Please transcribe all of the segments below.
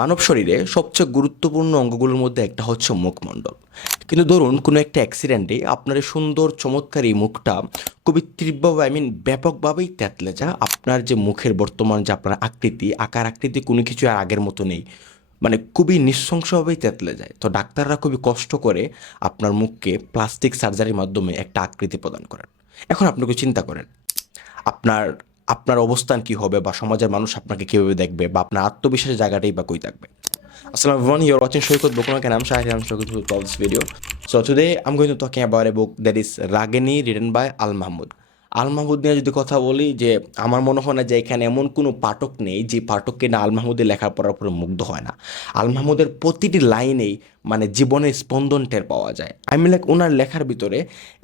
মানব শরীরে সবচেয়ে গুরুত্বপূর্ণ অঙ্গগুলোর মধ্যে একটা হচ্ছে মুখমণ্ডল। কিন্তু ধরুন, কোনো একটা অ্যাক্সিডেন্টে আপনার সুন্দর চমৎকার এই মুখটা খুবই তীব্রভাবে আই মিন ব্যাপকভাবেই তেতলে যায়। আপনার যে মুখের বর্তমান যে আপনার আকৃতি, আকার আকৃতি কোনো কিছু আর আগের মতো নেই। মানে খুবই নৃশংসভাবেই তেতলে যায়। তো ডাক্তাররা খুবই কষ্ট করে আপনার মুখকে প্লাস্টিক সার্জারির মাধ্যমে একটা আকৃতি প্রদান করেন। এখন আপনাকে চিন্তা করেন, আপনার আপনার অবস্থান কি হবে বা সমাজের মানুষ আপনাকে কীভাবে দেখবে বা আপনার আত্মবিশ্বাসের জায়গাটাই বা কই থাকবে Assalamu everyone, you're watching Shoykot Bookmark and I'm Shahid. Shoykot who told this video. So today I'm going to talking about a book that is Ragini written by. Al Mahmud নিয়ে যদি কথা বলি যে আমার মনে হয় না যে এখানে এমন কোনো পাঠক নেই যে পাঠককে না আল মাহমুদের লেখা পড়ার পরে মুগ্ধ হয় না আল মাহমুদের প্রতিটি লাইনেই মানে জীবনের স্পন্দন টের পাওয়া যায় আমি লাইক ওনার লেখার ভিতরে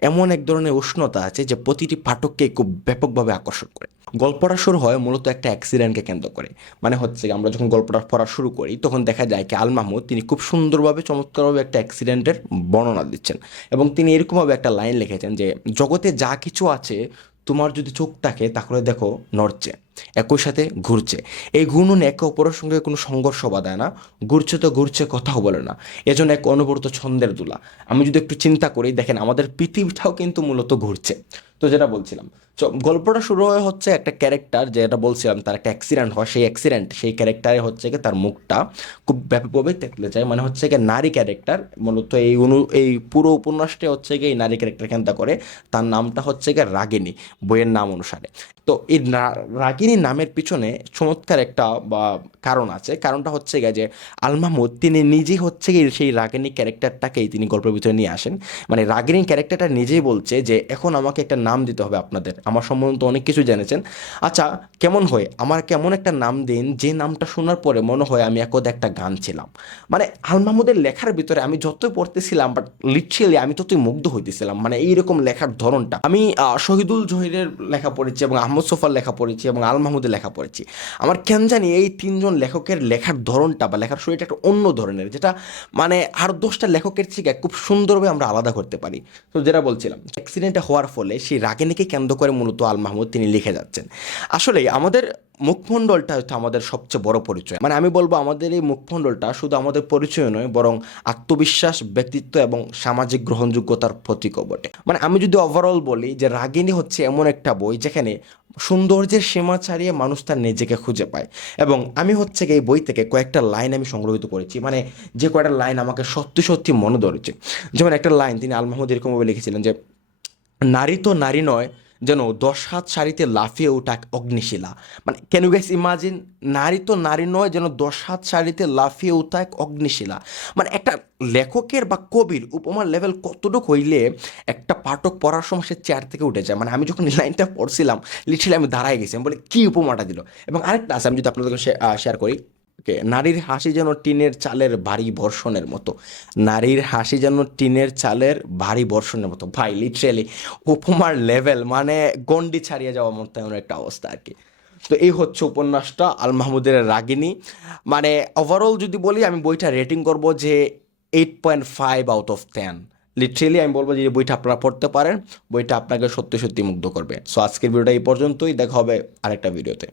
এমন এক ধরনের উষ্ণতা আছে যে প্রতিটি পাঠককে খুব ব্যাপকভাবে আকর্ষণ করে গল্পটা শুরু হয় মূলত একটা অ্যাক্সিডেন্টকে কেন্দ্র করে। মানে হচ্ছে আমরা যখন গল্পটা পড়া শুরু করি, তখন দেখা যায় কি আল মাহমুদ তিনি খুব সুন্দরভাবে, চমৎকারভাবে একটা অ্যাক্সিডেন্টের বর্ণনা দিচ্ছেন। এবং তিনি এরকমভাবে একটা লাইন লিখেছেন যে, জগতে যা কিছু আছে, তোমার যদি চোখ থাকে, তাহলে দেখো নড়ছে, একই সাথে ঘুরছে। এই ঘূর্ণন একে অপরের সঙ্গে কোনো সংঘর্ষ বাধায় না, ঘুরছে তো ঘুরছে, কথাও বলে না। এজন্য এক অনবরত ছন্দের দুলা। আমি যদি একটু চিন্তা করি, দেখেন আমাদের পৃথিবীটাও কিন্তু মূলত ঘুরছে। তো যেটা বলছিলাম। গল্পটা শুরু হয় হচ্ছে একটা ক্যারেক্টার যেটা বলছিলাম, তার একটা অ্যাক্সিডেন্ট হয়। সেই অ্যাক্সিডেন্ট সেই ক্যারেক্টারে হচ্ছে কি তার মুখটা খুব ব্যাপকভাবে তেতলে যায়। মানে হচ্ছে কি নারী ক্যারেক্টার মূলত এই অনু, এই পুরো উপন্যাসটা হচ্ছে কি এই নারী ক্যারেক্টার কেন্দ্র করে। তার নামটা হচ্ছে কি রাগিনী, বইয়ের নাম অনুসারে। তো এই রাগিনী নামের পিছনে চমৎকার একটা, বা কারণ আছে। কারণটা হচ্ছে গিয়ে যে আল মাহমুদ তিনি নিজেই হচ্ছে গিয়ে সেই রাগিনী ক্যারেক্টারটাকেই তিনি গল্পের ভিতরে নিয়ে আসেন। মানে রাগিনী ক্যারেক্টারটা নিজেই বলছে যে, এখন আমাকে একটা নাম দিতে হবে আপনাদের। আমার সম্বন্ধে তো অনেক কিছু জেনেছেন। আচ্ছা কেমন হয়? আমার কেমন একটা নাম দিন, যে নামটা শোনার পরে মনে হয় আমি একদ একটা গান ছিলাম। মানে আল মাহমুদের লেখার ভিতরে আমি যতই পড়তেছিলাম বাট লিটারেলি আমি ততই মুগ্ধ হইতেছিলাম। মানে এইরকম লেখার ধরনটা। আমি শহীদুল জহিরের লেখা পড়েছি এবং আহমদ সোফার লেখা পড়েছি এবং আল মাহমুদের লেখা পড়েছি। আমার কেন জানি এই তিনজন লেখকের লেখার ধরনটা বা লেখার শৈলীটা একটা অন্য ধরনের, যেটা মানে আর দশটা লেখকের থেকে খুব সুন্দরভাবে আমরা আলাদা করতে পারি। তো যেটা বলছিলাম অ্যাক্সিডেন্টটা হওয়ার ফলে সেই রাগিনীকে কেন্দ্র করে মূলত আল মাহমুদ তিনি লিখে যাচ্ছেন। আসলে আমাদের মুখমণ্ডলটা হচ্ছে আমাদের সবচেয়ে বড় পরিচয়। মানে আমি বলব আমাদের এই মুখমণ্ডলটা শুধু আমাদের পরিচয় নয়, বরং আত্মবিশ্বাস, ব্যক্তিত্ব এবং সামাজিক গ্রহণযোগ্যতার প্রতীকও বটে। মানে আমি যদি ওভারঅল বলি যে রাগিনী হচ্ছে এমন একটা বই যেখানে সৌন্দর্যের সীমা ছাড়িয়ে মানুষ তার নিজেকে খুঁজে পায়। এবং আমি হচ্ছে এই বই থেকে কয়েকটা লাইন আমি সংগ্রহিত করেছি। মানে যে কয়েকটা লাইন আমাকে সত্যি সত্যি মনে ধরেছে। যেমন একটা লাইন তিনি আল মাহমুদ এরকমভাবে লিখেছিলেন যে নারী তো নারী নয়, যেন দশ হাত শাড়িতে লাফিয়ে ওঠা অগ্নিশিলা। মানে ক্যান ইউ গাইস ইমাজিন নারী তো নারী নয়, যেন দশ হাত শাড়িতে লাফিয়ে ওঠা এক অগ্নিশিলা। মানে একটা লেখকের বা কবির উপমার লেভেল কতটুকু হইলে একটা পাঠক পড়ার সময় সে চেয়ার থেকে উঠে যায়। মানে আমি যখন লাইনটা পড়ছিলাম লিটারালি আমি দাঁড়ায় গেছি। আমি বলে, কী উপমাটা দিল? এবং আরেকটা আছে, আমি যদি আপনাদেরকে শেয়ার করি। ওকে নারীর হাসি যেন টিনের চালের ভারী বর্ষণের মতো। নারীর হাসি যেন টিনের চালের ভারী বর্ষণের মতো। ভাই লিটারেলি উপমার লেভেল মানে গন্ডি ছাড়িয়ে যাওয়ার মতো এমন একটা অবস্থা আর কি। তো এই হচ্ছে উপন্যাসটা, আল মাহমুদের রাগিনী। মানে ওভারঅল যদি বলি, আমি বইটা রেটিং করব যে eight point five out of ten literally আমি বলব যে বইটা আপনারা পড়তে পারেন। বইটা আপনাকে সত্যি সত্যি মুগ্ধ করবে। সো আজকের ভিডিওটা এই পর্যন্তই। দেখা হবে আরেকটা ভিডিওতে